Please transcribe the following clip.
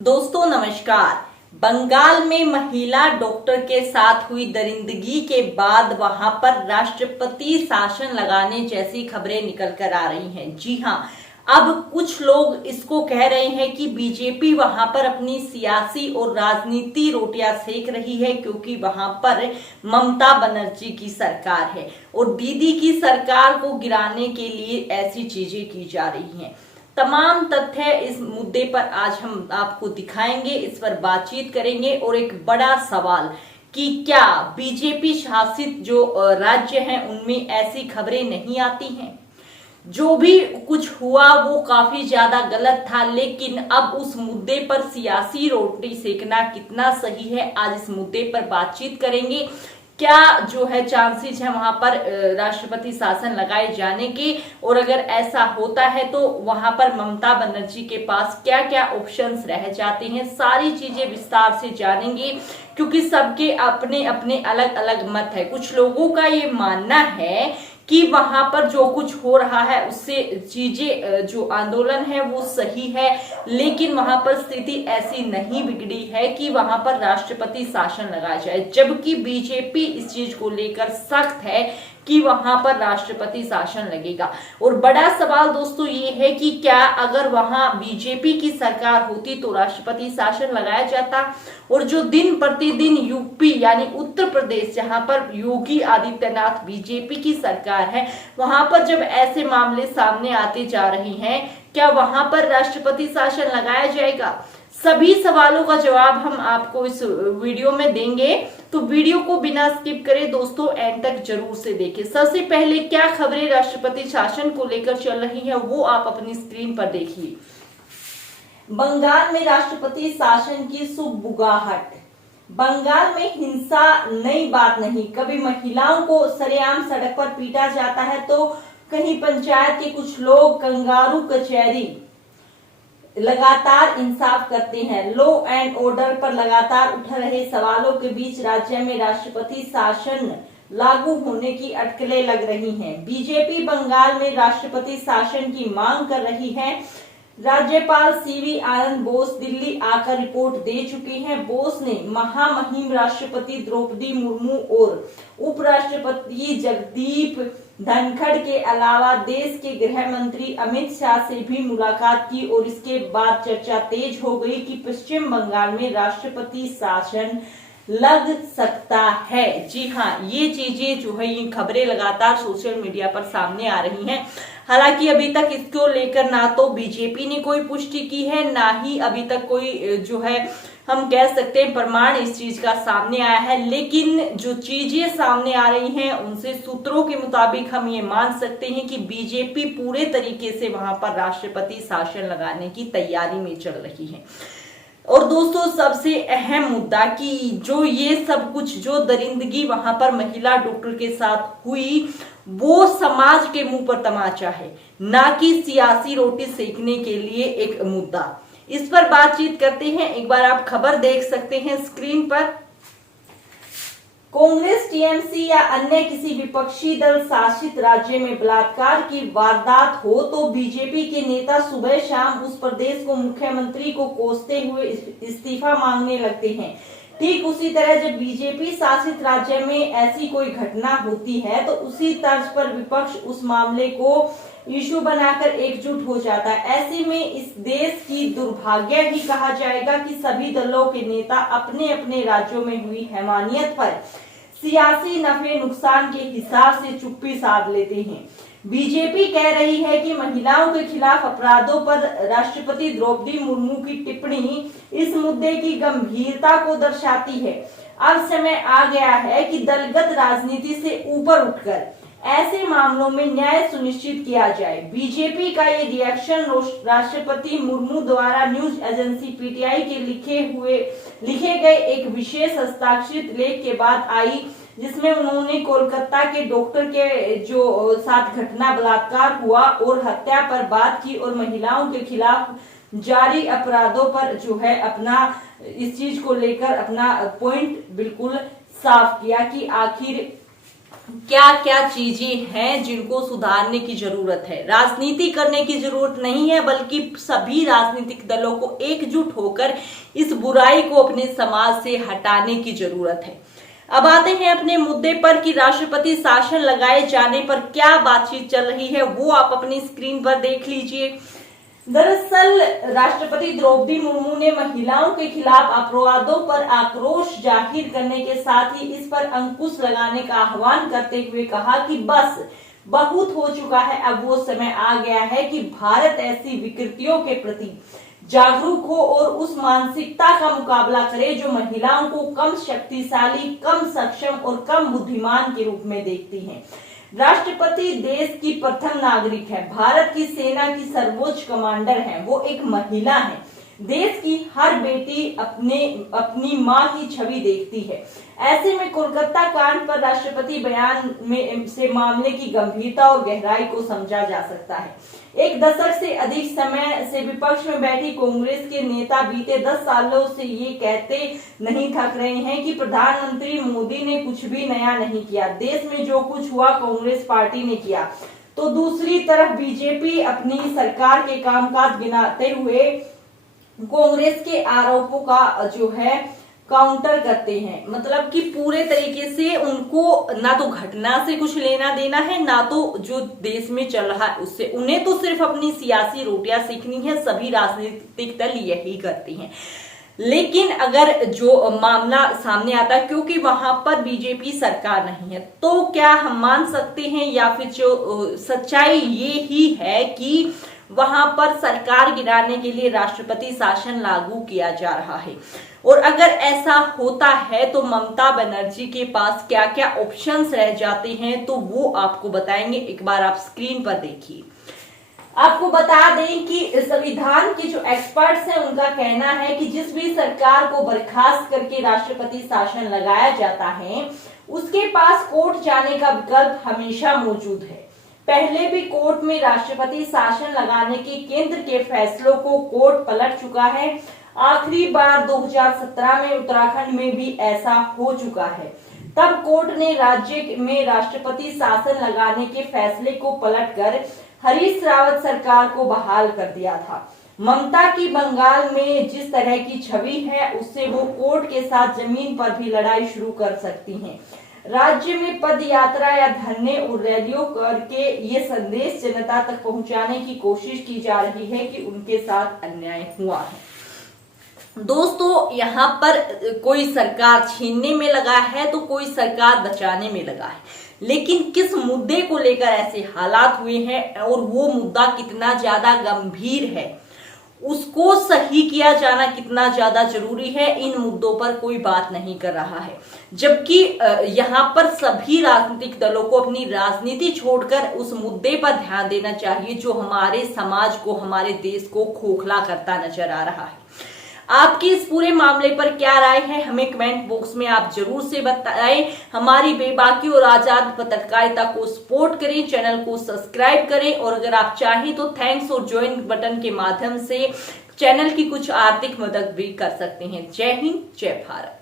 दोस्तों नमस्कार। बंगाल में महिला डॉक्टर के साथ हुई दरिंदगी के बाद वहां पर राष्ट्रपति शासन लगाने जैसी खबरें निकल कर आ रही हैं। जी हां, अब कुछ लोग इसको कह रहे हैं कि बीजेपी वहां पर अपनी सियासी और राजनीति रोटियां सेक रही है, क्योंकि वहां पर ममता बनर्जी की सरकार है और दीदी की सरकार को गिराने के लिए ऐसी चीजें की जा रही हैं। तमाम तथ्य इस मुद्दे पर आज हम आपको दिखाएंगे, इस पर बातचीत करेंगे। और एक बड़ा सवाल कि क्या बीजेपी शासित जो राज्य हैं उनमें ऐसी खबरें नहीं आती हैं? जो भी कुछ हुआ वो काफी ज्यादा गलत था, लेकिन अब उस मुद्दे पर सियासी रोटी सेकना कितना सही है, आज इस मुद्दे पर बातचीत करेंगे। क्या जो है चांसेस है वहां पर राष्ट्रपति शासन लगाए जाने के, और अगर ऐसा होता है तो वहां पर ममता बनर्जी के पास क्या क्या ऑप्शंस रह जाते हैं, सारी चीजें विस्तार से जानेंगे। क्योंकि सबके अपने अपने अलग अलग मत है। कुछ लोगों का ये मानना है कि वहां पर जो कुछ हो रहा है उससे चीजें जो आंदोलन है वो सही है, लेकिन वहां पर स्थिति ऐसी नहीं बिगड़ी है कि वहां पर राष्ट्रपति शासन लगाया जाए, जबकि बीजेपी इस चीज को लेकर सख्त है कि वहां पर राष्ट्रपति शासन लगेगा। और बड़ा सवाल दोस्तों ये है कि क्या अगर वहां बीजेपी की सरकार होती तो राष्ट्रपति शासन लगाया जाता? और जो दिन प्रतिदिन यूपी यानी उत्तर प्रदेश, जहां पर योगी आदित्यनाथ बीजेपी की सरकार है, वहां पर जब ऐसे मामले सामने आते जा रहे हैं, क्या वहां पर राष्ट्रपति शासन लगाया जाएगा? सभी सवालों का जवाब हम आपको इस वीडियो में देंगे, तो वीडियो को बिना स्किप करे दोस्तों एंड तक जरूर से देखें। सबसे पहले क्या खबरें राष्ट्रपति शासन को लेकर चल रही हैं वो आप अपनी स्क्रीन पर देखिए। बंगाल में राष्ट्रपति शासन की सुगबुगाहट। बंगाल में हिंसा नई बात नहीं, कभी महिलाओं को सरेआम सड़क पर पीटा जाता है तो कहीं पंचायत के कुछ लोग कंगारू कचहरी लगातार इंसाफ करते हैं। लॉ एंड ऑर्डर पर लगातार उठ रहे सवालों के बीच राज्य में राष्ट्रपति शासन लागू होने की अटकलें लग रही हैं। बीजेपी बंगाल में राष्ट्रपति शासन की मांग कर रही है। राज्यपाल सीवी आनंद बोस दिल्ली आकर रिपोर्ट दे चुके हैं। बोस ने महामहिम राष्ट्रपति द्रौपदी मुर्मू और उपराष्ट्रपति जगदीप धनखड़ के अलावा देश के गृह मंत्री अमित शाह से भी मुलाकात की और इसके बाद चर्चा तेज हो गई कि पश्चिम बंगाल में राष्ट्रपति शासन लग सकता है। जी हाँ, ये चीजें जो है ये खबरें लगातार सोशल मीडिया पर सामने आ रही हैं। हालांकि अभी तक इसको लेकर ना तो बीजेपी ने कोई पुष्टि की है, ना ही अभी तक कोई जो है हम कह सकते हैं प्रमाण इस चीज का सामने आया है। लेकिन जो चीजें सामने आ रही हैं उनसे सूत्रों के मुताबिक हम ये मान सकते हैं कि बीजेपी पूरे तरीके से वहां पर राष्ट्रपति शासन लगाने की तैयारी में चल रही है। और दोस्तों सबसे अहम मुद्दा कि जो ये सब कुछ जो दरिंदगी वहां पर महिला डॉक्टर के साथ हुई वो समाज के मुंह पर तमाचा है, ना कि सियासी रोटी सेकने के लिए एक मुद्दा। इस पर बातचीत करते हैं। एक बार आप खबर देख सकते हैं स्क्रीन पर। कांग्रेस, टीएमसी या अन्य किसी विपक्षी दल शासित राज्य में बलात्कार की वारदात हो तो बीजेपी के नेता सुबह शाम उस प्रदेश को मुख्यमंत्री को कोसते हुए इस्तीफा मांगने लगते हैं। ठीक उसी तरह जब बीजेपी शासित राज्य में ऐसी कोई घटना होती है तो उसी तर्ज पर विपक्ष उस मामले को इशू बनाकर एकजुट हो जाता है। ऐसे में इस देश की दुर्भाग्य ही कहा जाएगा कि सभी दलों के नेता अपने अपने राज्यों में हुई हैवानियत पर सियासी नफे नुकसान के हिसाब से चुप्पी साध लेते हैं। बीजेपी कह रही है कि महिलाओं के खिलाफ अपराधों पर राष्ट्रपति द्रौपदी मुर्मू की टिप्पणी इस मुद्दे की गंभीरता को दर्शाती है। अब समय आ गया है कि दलगत राजनीति से ऊपर उठकर ऐसे मामलों में न्याय सुनिश्चित किया जाए। बीजेपी का ये रिएक्शन राष्ट्रपति मुर्मू द्वारा न्यूज एजेंसी पीटीआई के लिखे गए एक विशेष हस्ताक्षरित लेख के बाद आई, जिसमें उन्होंने कोलकाता के डॉक्टर के जो साथ घटना बलात्कार हुआ और हत्या पर बात की और महिलाओं के खिलाफ जारी अपराधों पर जो है अपना इस चीज को लेकर अपना पॉइंट बिल्कुल साफ किया कि आखिर क्या क्या चीजें हैं जिनको सुधारने की जरूरत है। राजनीति करने की जरूरत नहीं है, बल्कि सभी राजनीतिक दलों को एकजुट होकर इस बुराई को अपने समाज से हटाने की जरूरत है। अब आते हैं अपने मुद्दे पर कि राष्ट्रपति शासन लगाए जाने पर क्या बातचीत चल रही है, वो आप अपनी स्क्रीन पर देख लीजिए। दरअसल राष्ट्रपति द्रौपदी मुर्मू ने महिलाओं के खिलाफ अपराधों पर आक्रोश जाहिर करने के साथ ही इस पर अंकुश लगाने का आह्वान करते हुए कहा कि बस बहुत हो चुका है, अब वो समय आ गया है कि भारत ऐसी विकृतियों के प्रति जागरूक हो और उस मानसिकता का मुकाबला करे जो महिलाओं को कम शक्तिशाली, कम सक्षम और कम बुद्धिमान के रूप में देखती हैं। राष्ट्रपति देश की प्रथम नागरिक है, भारत की सेना की सर्वोच्च कमांडर है, वो एक महिला है। देश की हर बेटी अपनी माँ की छवि देखती है। ऐसे में कोलकाता कांड पर राष्ट्रपति बयान में से मामले की गंभीरता और गहराई को समझा जा सकता है। एक दशक से अधिक समय से विपक्ष में बैठी कांग्रेस के नेता बीते 10 सालों से ये कहते नहीं थक रहे हैं कि प्रधानमंत्री मोदी ने कुछ भी नया नहीं किया, देश में जो कुछ हुआ कांग्रेस पार्टी ने किया। तो दूसरी तरफ बीजेपी अपनी सरकार के कामकाज गिनाते हुए कांग्रेस के आरोपों का जो है काउंटर करते हैं। मतलब कि पूरे तरीके से उनको ना तो घटना से कुछ लेना देना है, ना तो जो देश में चल रहा है उससे। उन्हें तो सिर्फ अपनी सियासी रोटियां सीखनी है। सभी राजनीतिक दल यही करती हैं। लेकिन अगर जो मामला सामने आता है, क्योंकि वहां पर बीजेपी सरकार नहीं है, तो क्या हम मान सकते हैं या फिर जो सच्चाई ये ही है कि वहां पर सरकार गिराने के लिए राष्ट्रपति शासन लागू किया जा रहा है। और अगर ऐसा होता है तो ममता बनर्जी के पास क्या क्या ऑप्शंस रह जाते हैं, तो वो आपको बताएंगे। एक बार आप स्क्रीन पर देखिए। आपको बता दें कि संविधान के जो एक्सपर्ट्स हैं उनका कहना है कि जिस भी सरकार को बर्खास्त करके राष्ट्रपति शासन लगाया जाता है, उसके पास कोर्ट जाने का विकल्प हमेशा मौजूद है। पहले भी कोर्ट में राष्ट्रपति शासन लगाने के केंद्र के फैसलों को कोर्ट पलट चुका है। आखिरी बार 2017 में उत्तराखंड में भी ऐसा हो चुका है। तब कोर्ट ने राज्य में राष्ट्रपति शासन लगाने के फैसले को पलटकर हरीश रावत सरकार को बहाल कर दिया था। ममता की बंगाल में जिस तरह की छवि है, उससे वो कोर्ट के साथ जमीन पर भी लड़ाई शुरू कर सकती हैं। राज्य में पद यात्रा या धरने और रैलियों करके ये संदेश जनता तक पहुंचाने की कोशिश की जा रही है कि उनके साथ अन्याय हुआ है। दोस्तों, यहाँ पर कोई सरकार छीनने में लगा है तो कोई सरकार बचाने में लगा है। लेकिन किस मुद्दे को लेकर ऐसे हालात हुए हैं और वो मुद्दा कितना ज्यादा गंभीर है, उसको सही किया जाना कितना ज्यादा जरूरी है, इन मुद्दों पर कोई बात नहीं कर रहा है। जबकि यहाँ पर सभी राजनीतिक दलों को अपनी राजनीति छोड़कर उस मुद्दे पर ध्यान देना चाहिए जो हमारे समाज को, हमारे देश को खोखला करता नजर आ रहा है। आपकी इस पूरे मामले पर क्या राय है, हमें कमेंट बॉक्स में आप जरूर से बताएं। हमारी बेबाकी और आजाद पत्रकारिता को सपोर्ट करें, चैनल को सब्सक्राइब करें और अगर आप चाहें तो थैंक्स और ज्वाइन बटन के माध्यम से चैनल की कुछ आर्थिक मदद भी कर सकते हैं। जय हिंद, जय भारत।